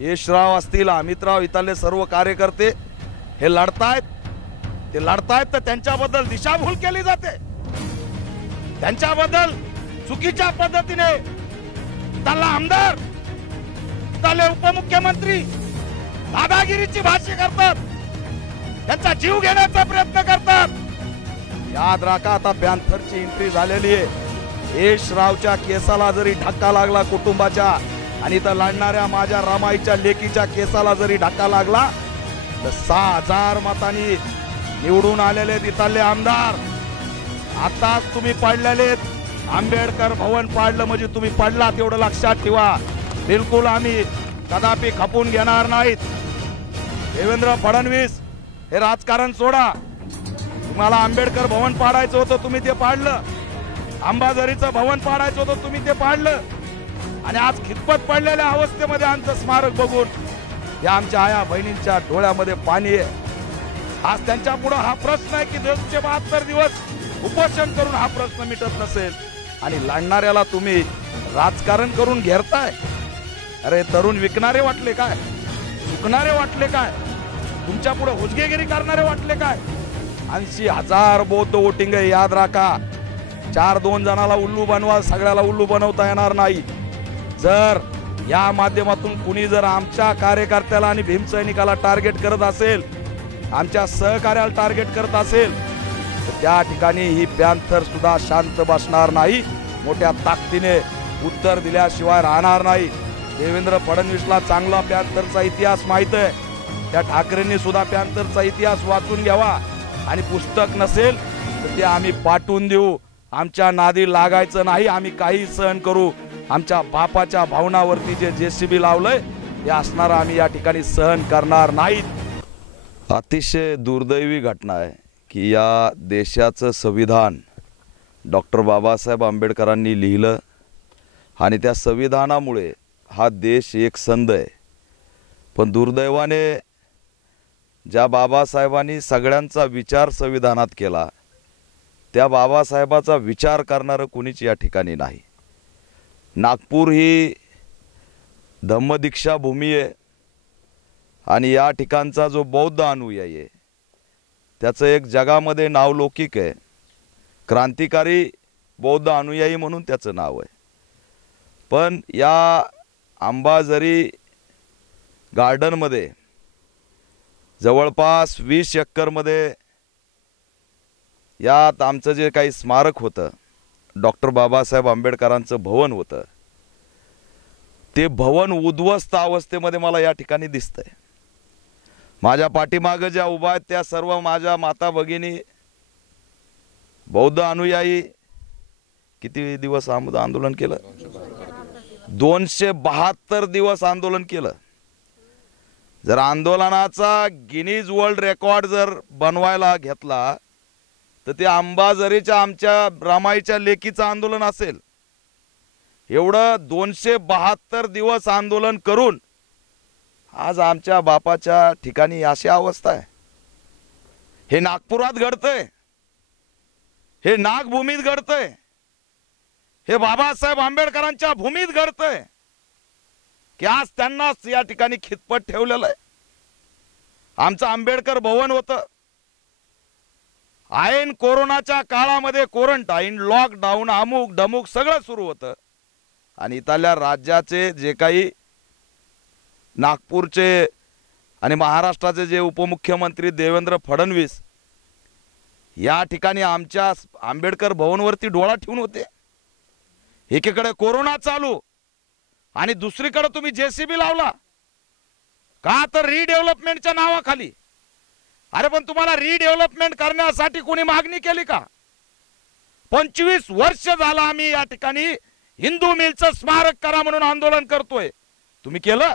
यशराव असतील, अमितराव, इथले सर्व कार्यकर्ते हे लढतायत. ते लढतायत तर त्यांच्याबद्दल दिशाभूल केली जाते, त्यांच्याबद्दल चुकीच्या पद्धतीने त्याला आमदार, त्याला उपमुख्यमंत्री दादागिरीची भाषा करतात, त्यांचा जीव घेण्याचा प्रयत्न करतात. याद राखा, आता पॅन्थरची एंट्री झालेली आहे. यशरावच्या केसाला जरी धक्का लागला कुटुंबाच्या, आणि तर लढणाऱ्या माझ्या रमाईच्या लेकीच्या केसाला जरी धक्का लागला, तर 6000 मतांनी निवडून आलेले इथले आमदार आताच तुम्ही पडलेले. आंबेडकर भवन पाडलं म्हणजे तुम्ही पडला तेवढं लक्षात ठेवा. बिलकुल आम्ही कदापि खपून घेणार नाहीत. देवेंद्र फडणवीस, हे राजकारण सोडा. तुम्हाला आंबेडकर भवन पाडायचं होतं, तुम्ही ते पाडलं. अंबाझरीचं भवन पाडायचं होतं, तुम्ही ते पाडलं. आणि आज खितपत पडलेल्या अवस्थेमध्ये आमचं स्मारक बघून या आमच्या आया बहिणींच्या डोळ्यामध्ये पाणी आहे. आज त्यांच्या पुढे हा प्रश्न आहे की 272 दिवस उपोषण करून हा प्रश्न मिटत नसेल, आणि लढणाऱ्याला तुम्ही राजकारण करून घेरताय. अरे तरुण विकणारे वाटले काय, चुकणारे वाटले काय, तुमच्या पुढे हुजगेगिरी करणारे वाटले काय? 80,000 बौद्ध वोटिंग आहे. याद राखा, 4-2 जणाला उल्लू बनवा, सगळ्याला उल्लू बनवता येणार नाही. जर या माध्यमातून कुणी जर आमच्या कार्यकर्त्याला आणि भीमसैनिकाला टार्गेट करत असेल, आमच्या सहकार्याला टार्गेट करत असेल, तर त्या ठिकाणी ही पॅन्थर सुद्धा शांत बसणार नाही. मोठ्या ताकदीने उत्तर दिल्याशिवाय राहणार नाही. देवेंद्र फडणवीसला चांगला पॅन्थरचा इतिहास माहित आहे. त्या ठाकरेंनी सुद्धा पॅन्थरचा इतिहास वाचून घ्यावा, आणि पुस्तक नसेल तर ते आम्ही पाठवून देऊ. आमच्या नादी लागायचं नाही. आम्ही काही सहन करू. आमच्या बापाच्या भावनावरती जे JCB लावलंय हे असणार आम्ही या ठिकाणी सहन करणार नाहीत. अतिशय दुर्दैवी घटना आहे की या देशाचं संविधान डॉक्टर बाबासाहेब आंबेडकरांनी लिहिलं, आणि त्या संविधानामुळे हा देश एकसंध आहे. पण दुर्दैवाने ज्या बाबासाहेबांनी सगळ्यांचा विचार संविधानात केला, त्या बाबासाहेबाचा विचार करणारं कुणीच या ठिकाणी नाही. नागपूर ही धम्मदीक्षा भूमी आहे, आणि या ठिकाणचा जो बौद्ध अनुयायी आहे त्याचं एक जगामध्ये नावलौकिक आहे. क्रांतिकारी बौद्ध अनुयायी म्हणून त्याचं नाव आहे. पण या अंबाझरी गार्डनमध्ये जवळपास 20 एकरमध्ये यात आमचं जे काही स्मारक होतं, डॉक्टर बाबासाहेब आंबेडकरांचं भवन होतं, ते भवन उद्ध्वस्त अवस्थेमध्ये मला या ठिकाणी दिसतंय. माझ्या पाठीमागे ज्या उभा आहेत त्या सर्व माझ्या माता भगिनी बौद्ध अनुयायी. किती दिवस आंदोलन केलं? 272 दिवस आंदोलन केलं. जर आंदोलनाचा गिनीज वर्ल्ड रेकॉर्ड जर बनवायला घेतला तर ते अंबाझरीच्या आमच्या रमाईच्या लेकीचं आंदोलन असेल. एवढं 272 दिवस आंदोलन करून आज आमच्या बापाच्या ठिकाणी अशी अवस्था आहे. हे नागपुरात घडतंय, हे नागभूमीत घडतंय, हे बाबासाहेब आंबेडकरांच्या भूमीत घडतंय की आज त्यांनाच या ठिकाणी खितपत ठेवलेलं आहे. आमचं आंबेडकर भवन होतं. ऐन कोरोनाच्या काळामध्ये क्वारंटाईन, लॉकडाऊन, अमुक डमुक सगळं सुरू होतं, आणि इथल्या राज्याचे जे काही नागपूरचे आणि महाराष्ट्राचे जे उपमुख्यमंत्री देवेंद्र फडणवीस या ठिकाणी आमच्या आंबेडकर भवनवरती डोळा ठेवून होते. एकीकडे कोरोना चालू आणि दुसरीकडे तुम्ही JCB लावला का? तर रिडेव्हलपमेंटच्या नावाखाली. अरे पण तुम्हाला रिडेव्हलपमेंट करण्यासाठी कोणी मागणी केली का? 25 वर्ष झालं आम्ही या ठिकाणी हिंदू मिलचं स्मारक करा म्हणून आंदोलन करतोय. तुम्ही केलं?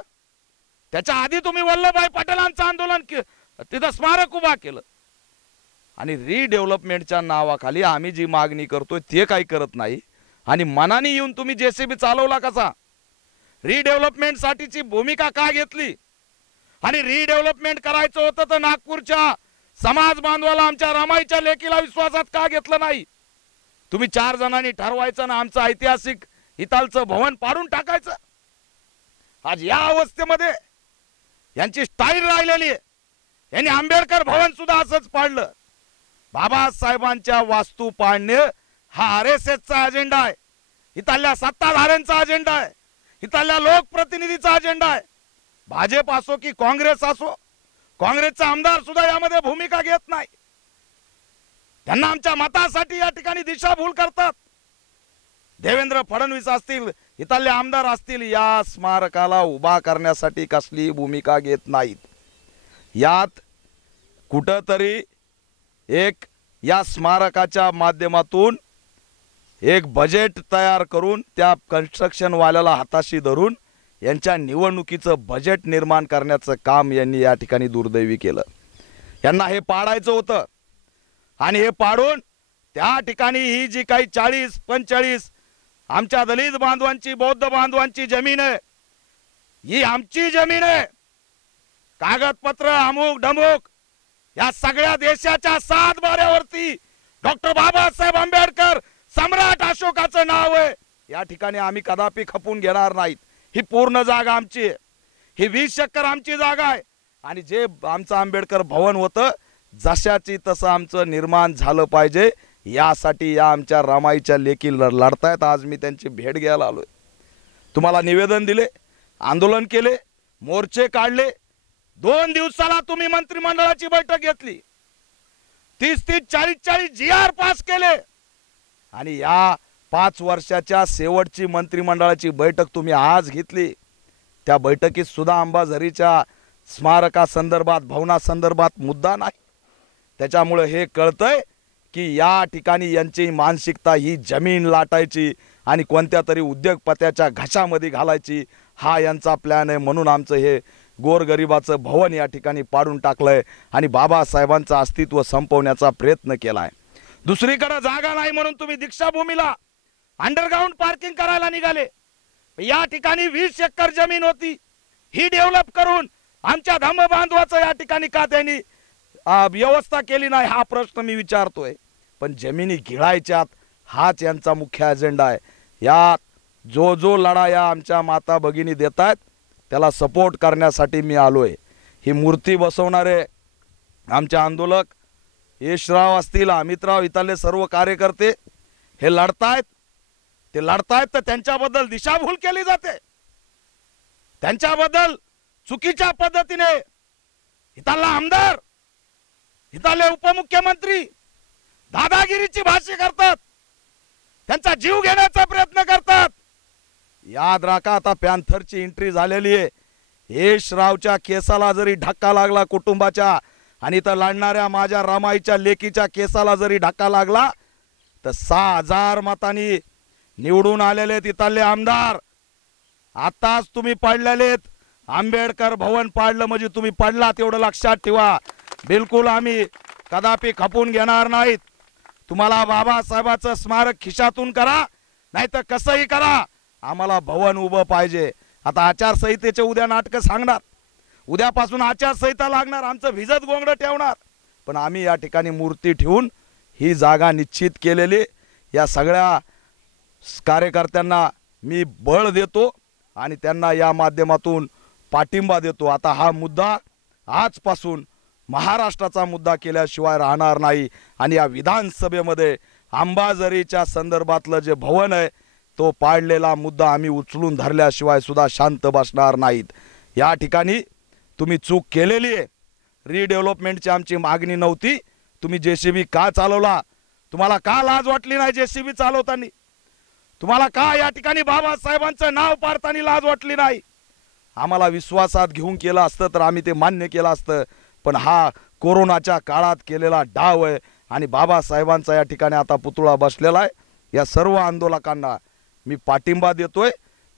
त्याच्या आधी तुम्ही वल्लभभाई पटेलांचं आंदोलन तिथं स्मारक उभा केलं, आणि रिडेव्हलपमेंटच्या नावाखाली आम्ही जी मागणी करतोय ते काही करत नाही. आणि मनाने येऊन तुम्ही JCB चालवला कसा? रिडेव्हलपमेंट साठीची भूमिका का घेतली? आणि रिडेव्हलपमेंट करायचं होतं तर नागपूरच्या समाज बांधवाला, आमच्या रमाईच्या लेकीला विश्वासात का घेतलं नाही? तुम्ही 4 जणांनी ठरवायचं ना आमचं ऐतिहासिक इथालचं भवन पाडून टाकायचं. आज या अवस्थेमध्ये यांची स्टाईल राहिलेली आहे। यांनी आंबेडकर भवन सुद्धा असंच पाडलं। बाबासाहेबांच्या वास्तू पाडणे हा RSSचा अजेंडा आहे, इथल्या सत्ताधाऱ्यांचा अजेंडा आहे, इथल्या लोकप्रतिनिधीचा अजेंडा आहे। भाजप असो की काँग्रेस असो, काँग्रेसचा आमदार सुद्धा यामध्ये भूमिका घेत नाही। त्यांना आमच्या मतासाठी या ठिकाणी दिशाभूल करतात। देवेंद्र फडणवीस असतील, इथले आमदार असतील, या स्मारकाला उभा करण्यासाठी कसली भूमिका घेत नाहीत। यात कुठंतरी एक या स्मारकाच्या माध्यमातून एक बजेट तयार करून त्या कन्स्ट्रक्शन वाल्याला हाताशी धरून यांच्या निवडणुकीचं बजेट निर्माण करण्याचं काम यांनी या ठिकाणी दुर्दैवी केलं। यांना हे पाडायचं होतं आणि हे पाडून त्या ठिकाणी ही जी काही 40-45 आमच्या दलित बांधवांची, बौद्ध बांधवांची जमीन आहे, ही आमची जमीन आहे। कागदपत्र अमुक डमुक या सगळ्या देशाच्या 7 बाऱ्यावरती डॉक्टर बाबासाहेब आंबेडकर सम्राट अशोकाचं नाव आहे। या ठिकाणी आम्ही कदापि खपून घेणार नाहीत। ही पूर्ण जागा आमची आहे, ही 20 एकर आमची जागा आहे आणि जे आमचं आंबेडकर भवन होतं जशाची तसं आमचं निर्माण झालं पाहिजे, यासाठी या आमच्या रमाईच्या लेकी लढतायत। आज मी त्यांची भेट घ्यायला आलोय। तुम्हाला निवेदन दिले, आंदोलन केले, मोर्चे काढले। 2 दिवसाला तुम्ही मंत्रिमंडळाची बैठक घेतली, 30-30, 40-40 GR पास केले आणि या 5 वर्षाच्या शेवटची मंत्रिमंडळाची बैठक तुम्ही आज घेतली। त्या बैठकीत सुद्धा अंबाझरीच्या स्मारकासंदर्भात, भवनासंदर्भात मुद्दा नाही। त्याच्यामुळे हे कळतंय की या ठिकाणी यांची मानसिकता ही जमीन लाटायची आणि कोणत्या तरी उद्योगपत्याच्या घशामध्ये घालायची, हा यांचा प्लॅन आहे। म्हणून आमचं हे गोरगरिबाचं भवन या ठिकाणी पाडून टाकलंय आणि बाबासाहेबांचं अस्तित्व संपवण्याचा प्रयत्न केलाय। दुसरीकडे जागा नाही म्हणून तुम्ही दीक्षाभूमीला अंडरग्राउंड पार्किंग करायला निघाले। या ठिकाणी 20 एकर जमीन होती, ही डेव्हलप करून आमच्या धम्म बांधवाचं या ठिकाणी का त्यांनी व्यवस्था केली नाही, हा प्रश्न मी विचारतोय। पण जमिनी गिळायच्यात हाच यांचा मुख्य अजेंडा आहे। या जो लढाया आमच्या माता भगिनी देतात त्याला सपोर्ट करण्यासाठी मी आलोय। ही मूर्ती बसवणारे आमचे आंदोलक यशराव असतील, अमितराव, इथले सर्व कार्यकर्ते हे लढतायत। ते लढतायत तर त्यांच्याबद्दल दिशाभूल केली जाते, त्यांच्याबद्दल चुकीच्या पद्धतीने इथला आमदार, इथले उपमुख्यमंत्री दादागिरीची भाषा करतात, त्यांचा जीव घेण्याचा प्रयत्न करतात। याद राखा, आता पॅन्थरची एंट्री झालेली आहे। यशरावच्या केसाला जरी धक्का लागला कुटुंबाच्या आणि इथं लढणाऱ्या माझ्या रमाईच्या लेकीच्या केसाला जरी धक्का लागला तर 6000 मतांनी निवडून आलेले इथले आमदार आताच तुम्ही पडलेलेत। आंबेडकर भवन पाडलं म्हणजे तुम्ही पडला, तेवढं लक्षात ठेवा। बिलकुल आम्ही कदापि खपून घेणार नाहीत। तुम्हाला बाबासाहेबांचं स्मारक खिशातून करा, नाहीतर कसंही करा, आम्हाला भवन उभं पाहिजे। आता आचारसंहितेचे उद्या नाटकं सांगणार, उद्यापासून आचारसंहिता लागणार, आमचं भिजत गोंगडं ठेवणार, पण आम्ही या ठिकाणी मूर्ती ठेवून ही जागा निश्चित केलेली। या सगळ्या कार्यकर्त्यांना मी बळ देतो आणि त्यांना या माध्यमातून पाठिंबा देतो। आता हा मुद्दा आजपासून महाराष्ट्राचा मुद्दा केल्याशिवाय राहणार नाही आणि या विधानसभेमध्ये अंबाझरीच्या संदर्भातलं जे भवन आहे तो पाडलेला मुद्दा आम्ही उचलून धरल्याशिवाय सुद्धा शांत बसणार नाहीत। या ठिकाणी तुम्ही चूक केलेली आहे। रिडेव्हलपमेंटची आमची मागणी नव्हती। तुम्ही JCB का चालवला? तुम्हाला का लाज वाटली नाही JCB चालवताना? तुम्हाला का या ठिकाणी बाबासाहेबांचं नाव पाडताना लाज वाटली नाही? आम्हाला विश्वासात घेऊन केलं असतं तर आम्ही ते मान्य केलं असतं, पण हा कोरोनाच्या काळात केलेला डाव आहे आणि बाबासाहेबांचा या ठिकाणी आता पुतळा बसलेला आहे। या सर्व आंदोलकांना मी पाठिंबा देतोय।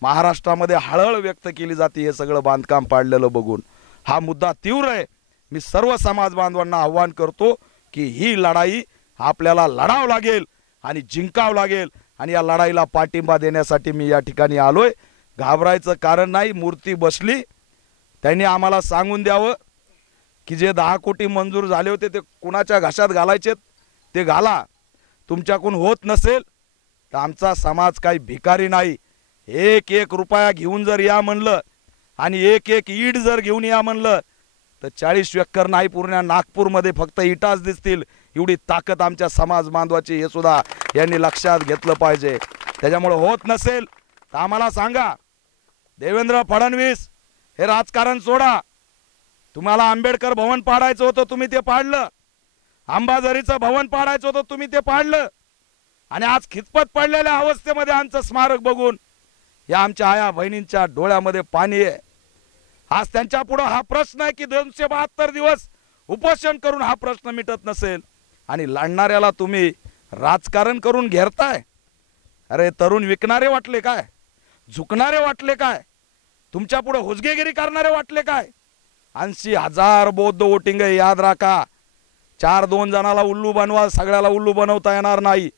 महाराष्ट्रामध्ये हळहळ व्यक्त केली जाते हे सगळं बांधकाम पाडलेलं बघून। हा मुद्दा तीव्र आहे। मी सर्व समाज बांधवांना आव्हान करतो की ही लढाई आपल्याला लढावं लागेल आणि जिंकावं लागेल आणि या लढाईला पाठिंबा देण्यासाठी मी या ठिकाणी आलोय। घाबरायचं कारण नाही। मूर्ती बसली, त्यांनी आम्हाला सांगून द्यावं की जे 10 कोटी मंजूर झाले होते ते कुणाच्या घशात घालायचे ते घाला। तुमच्याकडून होत नसेल तर आमचा समाज काही भिकारी नाही। 1-1 रुपया घेऊन जर या म्हणलं आणि एक एक ईट जर घेऊन या म्हणलं तर 40 एकर नाही, पूर्ण नागपूरमध्ये फक्त इटाच दिसतील एवढी ताकद आमच्या समाज बांधवाची, हे सुद्धा यांनी लक्षात घेतलं पाहिजे। त्याच्यामुळे होत नसेल तर आम्हाला सांगा। देवेंद्र फडणवीस हे राजकारण सोडा। तुम्हाला आंबेडकर भवन पाडायचं होतं, तुम्ही ते पाडलं। अंबाझरीचं भवन पाडायचं होतं, तुम्ही ते पाडलं। आणि आज खितपत पडलेल्या अवस्थेमध्ये आमचं स्मारक बघून या आमच्या आया बहिणींच्या डोळ्यामध्ये पाणी आहे। आज त्यांच्या पुढे हा प्रश्न आहे की 272 दिवस उपोषण करून हा प्रश्न मिटत नसेल आणि लढणाऱ्याला तुम्ही राजकारण करून घेरताय। अरे तरुण विकणारे वाटले काय, झुकणारे वाटले काय, तुमच्या पुढे हुजगेगिरी करणारे वाटले काय? 80,000 बौद्ध वोटिंग आहे, याद राखा। 4-2 जणाला उल्लू बनवा, सगळ्याला उल्लू बनवता येणार नाही।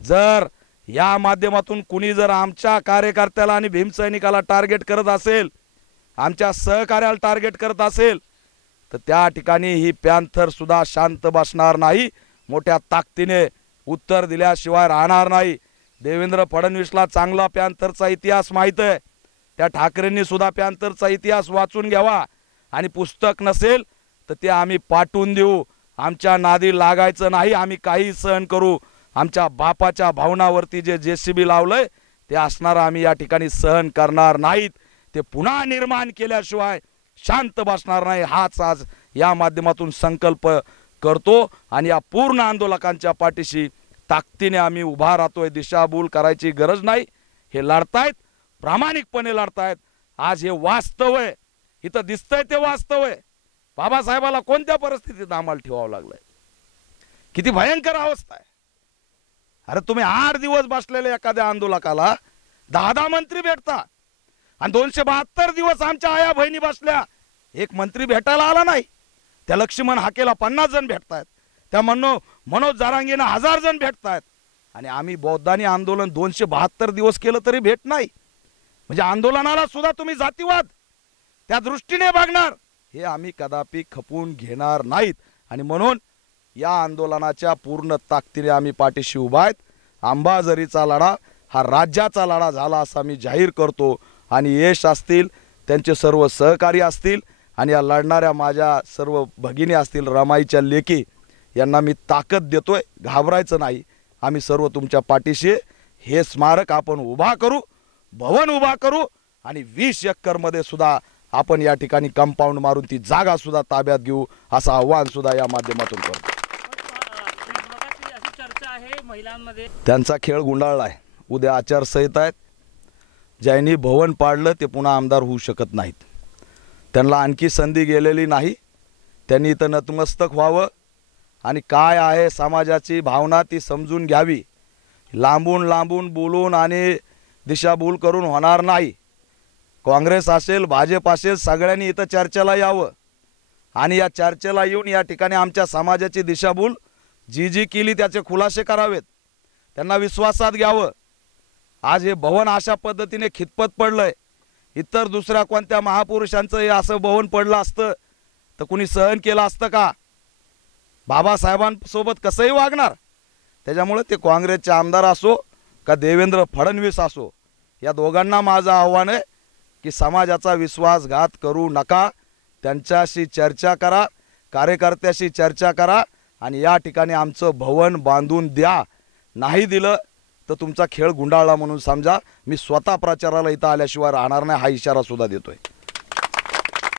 जर या माध्यमातून कुणी जर आमच्या कार्यकर्त्याला आणि भीमसैनिकाला टार्गेट करत असेल, आमच्या सहकार्याला टार्गेट करत असेल, तर त्या ठिकाणी ही पॅन्थर सुद्धा शांत बसणार नाही। मोठ्या ताकदीने उत्तर दिल्याशिवाय राहणार नाही। देवेंद्र फडणवीसला चांगला पॅन्थरचा इतिहास माहित आहे। त्या ठाकरेंनी सुद्धा पॅन्थरचा इतिहास वाचून घ्यावा आणि पुस्तक नसेल तर ते आम्ही पाठवून देऊ। आमच्या नादी लागायचं नाही, आम्ही काही सहन करू। आमच्या बापाच्या भावनावरती जे जेसीबी लावलंय ते असणार आम्ही या ठिकाणी सहन करणार नाहीत। ते पुन्हा निर्माण केल्याशिवाय शांत बसणार नाही। हाच आज या माध्यमातून संकल्प करतो आणि या पूर्ण आंदोलकांच्या पाठीशी ताकदीने आम्ही उभा राहतोय। दिशाभूल करायची गरज नाही। हे लढतायत, प्रामाणिकपणे लढतायत। आज हे वास्तव आहे, इथं दिसतंय ते वास्तव आहे। बाबासाहेबाला कोणत्या परिस्थितीत आम्हाला ठेवावं लागलंय, किती भयंकर अवस्था आहे। अरे तुम्ही 8 दिवस बसलेले एखाद्या आंदोलकाला 10 मंत्री भेटता आणि 272 दिवस आमच्या आया बहिणी बसल्या, एक मंत्री भेटायला आला नाही। त्या लक्ष्मण हाकेला 50 जण भेटतायत, त्या मनोज जारांगेना 1000 जण भेटतायत आणि आम्ही बौद्धांनी आंदोलन 272 दिवस केलं तरी भेट नाही। म्हणजे आंदोलनाला सुद्धा तुम्ही जातीवाद त्या दृष्टीने बघणार, हे आम्ही कदापि खपवून घेणार नाहीत। आणि म्हणून या आंदोलनाच्या पूर्ण ताकदीने आम्ही पाठीशी उभा आहेत। अंबाझरीचा लढा हा राज्याचा लढा झाला असा मी जाहीर करतो आणि यश असतील, त्यांचे सर्व सहकारी असतील आणि या लढणाऱ्या माझ्या सर्व भगिनी असतील, रमाईच्या लेकी, यांना मी ताकद देतोय। घाबरायचं नाही, आम्ही सर्व तुमच्या पाठीशी। हे स्मारक आपण उभा करू, भवन उभा करू आणि 20 एकरमध्ये सुद्धा आपण या ठिकाणी कंपाऊंड मारून ती जागा सुद्धा ताब्यात घेऊ असं आव्हान सुद्धा या माध्यमातून करतो। त्यांचा खेळ गुंडाळलाय। उद्या आचारसंहिता आहेत, ज्यांनी भवन पाडलं ते पुन्हा आमदार होऊ शकत नाहीत। त्यांना आणखी संधी गेलेली नाही। त्यांनी इथं नतमस्तक व्हावं आणि काय आहे समाजाची भावना ती समजून घ्यावी। लांबून लांबून बोलून आणि दिशाभूल करून होणार नाही। काँग्रेस असेल, भाजप असेल, सगळ्यांनी इथं चर्चेला यावं आणि या चर्चेला येऊन या ठिकाणी आमच्या समाजाची दिशाभूल जी केली त्याचे खुलासे करावेत, त्यांना विश्वासात घ्यावं। आज हे भवन अशा पद्धतीने खितपत पडलंय, इतर दुसऱ्या कोणत्या महापुरुषांचं हे असं भवन पडलं असतं तर कुणी सहन केलं असतं का? बाबासाहेबांसोबत कसंही वागणार। त्याच्यामुळे ते काँग्रेसचे आमदार असो का देवेंद्र फडणवीस असो, या दोघांना माझं आव्हान आहे की समाजाचा विश्वासघात करू नका। त्यांच्याशी चर्चा करा, कार्यकर्त्याशी चर्चा करा आणि या ठिकाणी आमचं भवन बांधून द्या। नाही दिलं तर तुमचा खेळ गुंडाळला म्हणून समजा। मी स्वतः प्रचाराला इथं आल्याशिवाय राहणार नाही हा इशारा सुद्धा देतोय।